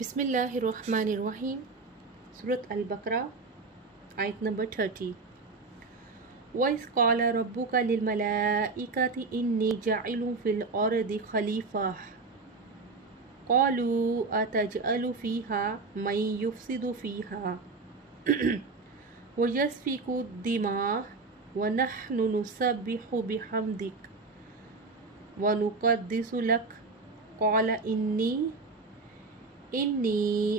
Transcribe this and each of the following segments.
बिस्मिल्लाहिर्रहमानिर्रहीम। सूरत अल-बकरा आयत नंबर 30। वइज़ क़ाल रब्बुका लिल मलाइकति इन्नी जाइलुन फ़िल अर्दि खलीफ़ा क़ालू अतजअलु फ़ीहा मन युफ़सिदु फ़ीहा व यस्फ़िकु दिमा व नहनु नुसब्बिहु बिहम्दिक व नुक़द्दिसु लक क़ाल इन्नी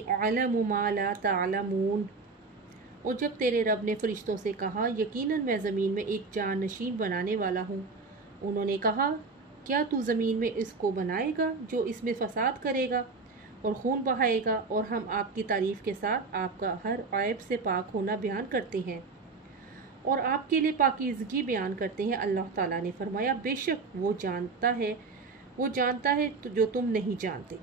अअलमु मा ला तअलमून। और जब तेरे रब ने फरिश्तों से कहा, यकीनन मैं ज़मीन में एक जानशीन बनाने वाला हूँ, उन्होंने कहा, क्या तू ज़मीन में इसको बनाएगा जो इसमें फ़साद करेगा और खून बहाएगा। और हम आपकी तारीफ़ के साथ आपका हर ऐब से पाक होना बयान करते हैं और आपके लिए पाकीज़गी बयान करते हैं। अल्लाह ताला ने फरमाया, बेशक वो जानता है जो तुम नहीं जानते।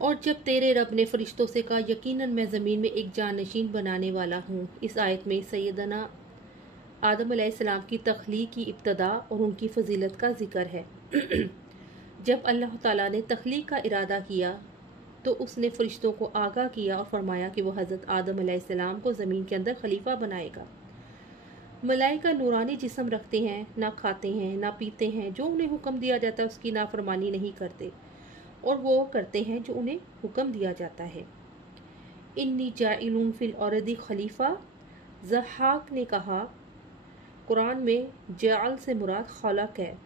और जब तेरे रब ने फरिश्तों से कहा, यकीनन मैं ज़मीन में एक जानशीन बनाने वाला हूँ। इस आयत में सैयदना आदम अलैहिस्सलाम की तख्लीक की इब्तदा और उनकी फजीलत का जिक्र है। जब अल्लाह ताला ने तख्लीक का इरादा किया तो उसने फरिश्तों को आगाह किया और फरमाया कि वह हज़रत आदम अलैहिस्सलाम को ज़मीन के अंदर खलीफा बनाएगा। मलाइका नूरानी जिस्म रखते हैं, ना खाते हैं ना पीते हैं, जो उन्हें हुक्म दिया जाता है उसकी नाफरमानी नहीं करते और वो करते हैं जो उन्हें हुक्म दिया जाता है। इन्नी जाइलुन फिल अर्दि खलीफा, ज़हाक ने कहा, कुरान में जाल से मुराद खलक है।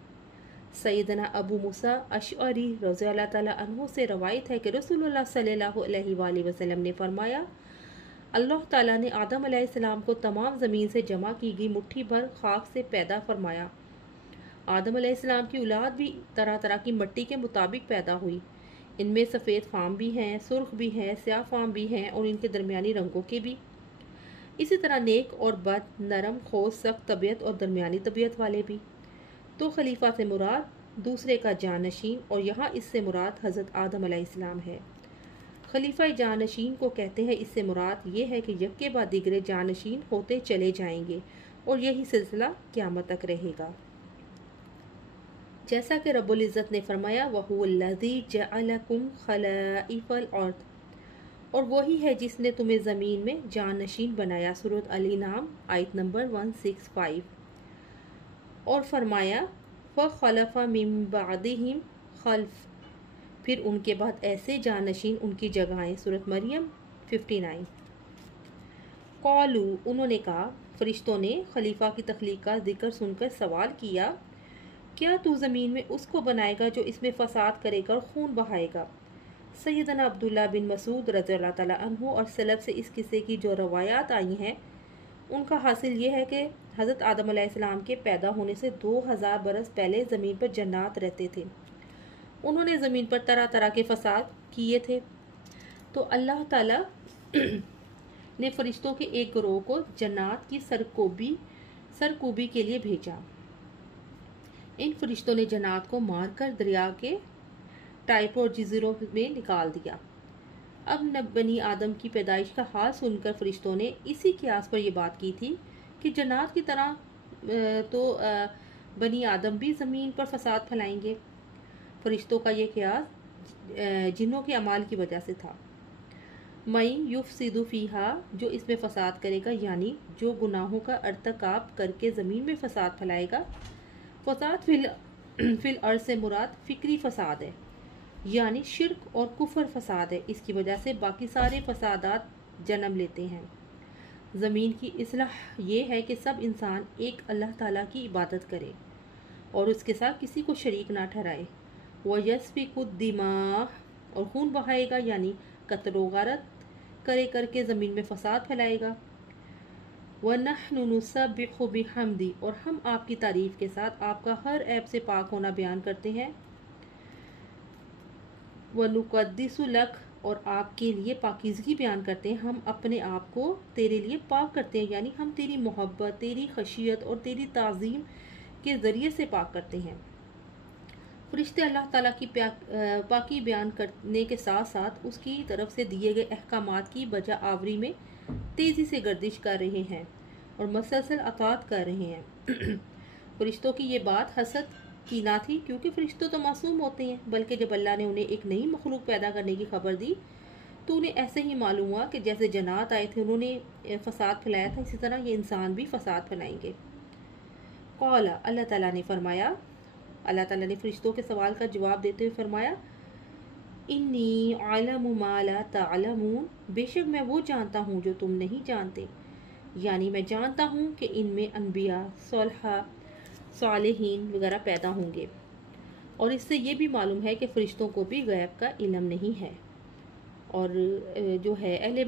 सैयदना अबू मूसा अशअरी रज़ियल्लाहु ताला अन्हु से रवायत है कि रसूलुल्लाह सल्लल्लाहु अलैहि वसल्लम ने फरमाया, अल्लाह ताला ने आदम अलैहिस्सलाम को तमाम ज़मीन से जमा की गई मुट्ठी भर खाक से पैदा फरमाया। आदम अलैहिस्सलाम की औलाद भी तरह तरह की मिट्टी के मुताबिक पैदा हुई। इनमें सफ़ेद फाम भी हैं, सुर्ख भी हैं, स्याह फाम भी हैं और इनके दरमियानी रंगों के भी। इसी तरह नेक और बद, नरम, खोस, सख्त तबीयत और दरमियानी तबीयत वाले भी। तो खलीफा से मुराद दूसरे का जानशीन और यहाँ इससे मुराद हज़रत आदम अलैहिस्सलाम है। खलीफा जानशीन को कहते हैं। इससे मुराद ये है कि यक्के बाद दिगरे जानशीन होते चले जाएंगे और यही सिलसिला क़यामत तक रहेगा। जैसा कि रब्बुल इज़्ज़त ने फरमाया, वहुवल्लज़ी जअलकुम खलाइफ़ल अर्द, और वही है जिसने तुम्हें ज़मीन में जानशीन बनाया। सूरत अल-इनाम आयत नंबर 165। और फरमाया, फ़ख़लफ़ मिन बअदिहिम खल्फ़, फिर उनके बाद ऐसे जानशीन उनकी जगहें। सूरत मरियम 59। क़ालू, उन्होंने कहा, फरिश्तों ने खलीफा की तख्लीक का जिक्र सुनकर सवाल किया, क्या तू ज़मीन में उसको बनाएगा जो इसमें फ़साद करेगा और खून बहाएगा। सैयदना अब्दुल्ला बिन मसूद रज़ियल्लाहु ताला अन्हु और सलफ़ से इस किस्से की जो रवायात आई हैं, उनका हासिल ये है कि हज़रत आदम अलैहिस्सलाम के पैदा होने से 2000 बरस पहले ज़मीन पर जन्नात रहते थे। उन्होंने ज़मीन पर तरह तरह के फ़साद किए थे। तो अल्लाह ताला ने फरिश्तों के एक गिरोह को जन्नात की सरकूबी के लिए भेजा। इन फरिश्तों ने जन्नात को मारकर दरिया के टाइप और जजीरों में निकाल दिया। अब बनी आदम की पैदाइश का हाल सुनकर फरिश्तों ने इसी क़यास पर यह बात की थी कि जन्नात की तरह बनी आदम भी ज़मीन पर फसाद फैलाएंगे। फरिश्तों का यह क़यास जिन्नों के अमाल की वजह से था। मई युफ़सिदु फ़ीहा, जो इसमें फ़साद करेगा, यानी जो गुनाहों का अर्तकाब करके ज़मीन में फ़साद फैलाएगा। फ़साद फिल अर्ज़ से मुराद फ़िक्री फ़साद है, यानी शिर्क और कुफर फ़साद है। इसकी वजह से बाकी सारे फ़सादात जन्म लेते हैं। ज़मीन की इस्लाह ये है कि सब इंसान एक अल्लाह ताला की इबादत करे और उसके साथ किसी को शरीक ना ठहराए। वह यस्फ़िकु दिमा, और खून बहाएगा, यानी कत्ल व गारत करके ज़मीन में फ़साद फैलाएगा। व नहनु नुसब्बिहु बिहम्दी, और हम आपकी तारीफ़ के साथ आपका हर ऐब से पाक होना बयान करते हैं। व नुक़द्दिसु लक, और आपके लिए पाकीज़गी बयान करते हैं। हम अपने आप को तेरे लिए पाक करते हैं, यानी हम तेरी मोहब्बत, तेरी खशियत और तेरी ताज़ीम के ज़रिए से पाक करते हैं। फरिश्ते अल्लाह ताला की पाकी बयान करने के साथ साथ उसकी तरफ से दिए गए अहकामात की बजा आवरी में तेज़ी से गर्दिश कर रहे हैं और मसलसल अताअत कर रहे हैं। फरिश्तों की ये बात हसद कीना थी, क्योंकि फरिश्तों तो मासूम होते हैं, बल्कि जब अल्लाह ने उन्हें एक नई मखलूक पैदा करने की खबर दी तो उन्हें ऐसे ही मालूम हुआ कि जैसे जन्नात आए थे उन्होंने फसाद फैलाया था, इसी तरह ये इंसान भी फसाद फैलाएंगे। कौला, अल्लाह ताला ने फरमाया, अल्लाह ताला ने फरिश्तों के सवाल का जवाब देते हुए फरमाया, इन्नी आलमु मा ला तालमून, बेशक मैं वो जानता हूँ जो तुम नहीं जानते। यानी मैं जानता हूँ कि इनमें अनबिया, सोलहा, सालेहीन वगैरह पैदा होंगे। और इससे ये भी मालूम है कि फरिश्तों को भी गैब का इल्म नहीं है। और जो है अहले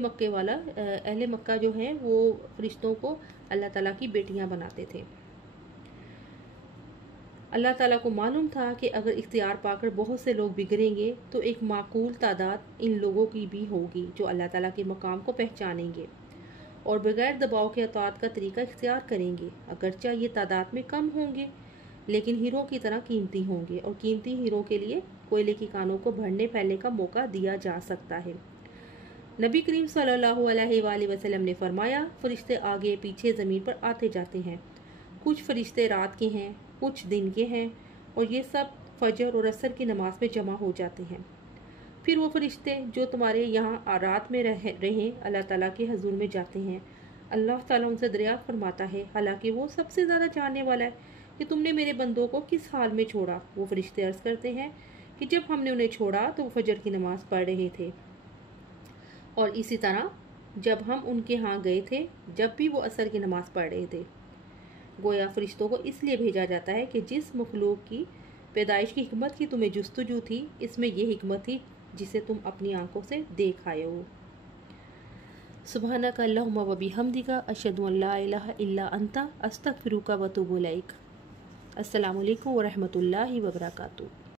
मक्का जो है वो फरिश्तों को अल्लाह ताला की बेटियां बनाते थे। अल्लाह ताला को मालूम था कि अगर इख्तियार पाकर बहुत से लोग बिगड़ेंगे तो एक माकूल तादाद इन लोगों की भी होगी जो अल्लाह ताला के मकाम को पहचानेंगे और बगैर दबाव के अताअत का तरीका इख्तियार करेंगे। अगरचे ये तादाद में कम होंगे लेकिन हीरों की तरह कीमती होंगे, और कीमती हीरों के लिए कोयले की कानों को भरने फैलने का मौका दिया जा सकता है। नबी करीम सल्लल्लाहु अलैहि वसल्लम ने फरमाया, फरिश्ते आगे पीछे ज़मीन पर आते जाते हैं। कुछ फरिश्ते रात के हैं, कुछ दिन के हैं, और ये सब फजर और असर की नमाज में जमा हो जाते हैं। फिर वो फरिश्ते जो तुम्हारे यहाँ रात में रहें अल्लाह ताला के हजूर में जाते हैं। अल्लाह ताला उनसे दरियाफ्त फरमाता है, हालांकि वो सबसे ज़्यादा जानने वाला है, कि तुमने मेरे बंदों को किस हाल में छोड़ा। वो फरिश्ते अर्ज़ करते हैं कि जब हमने उन्हें छोड़ा तो वो फजर की नमाज पढ़ रहे थे, और इसी तरह जब हम उनके यहाँ गए थे जब भी वो असर की नमाज पढ़ रहे थे। गोया फरिश्तों को इसलिए भेजा जाता है कि जिस मखलूक की पैदाइश की हिकमत की तुम्हें जुस्तजू थी, इसमें ये हिकमत थी जिसे तुम अपनी आंखों से देख आए हो। सुबहानक अल्लाहुम्मा व बिहम्दिका अशहदु अल्ला इलाहा इल्ला अंता अस्तगफिरुका व अतूबु इलैक। अस्सलामु अलैकुम व रहमतुल्लाहि व बरकातुहू।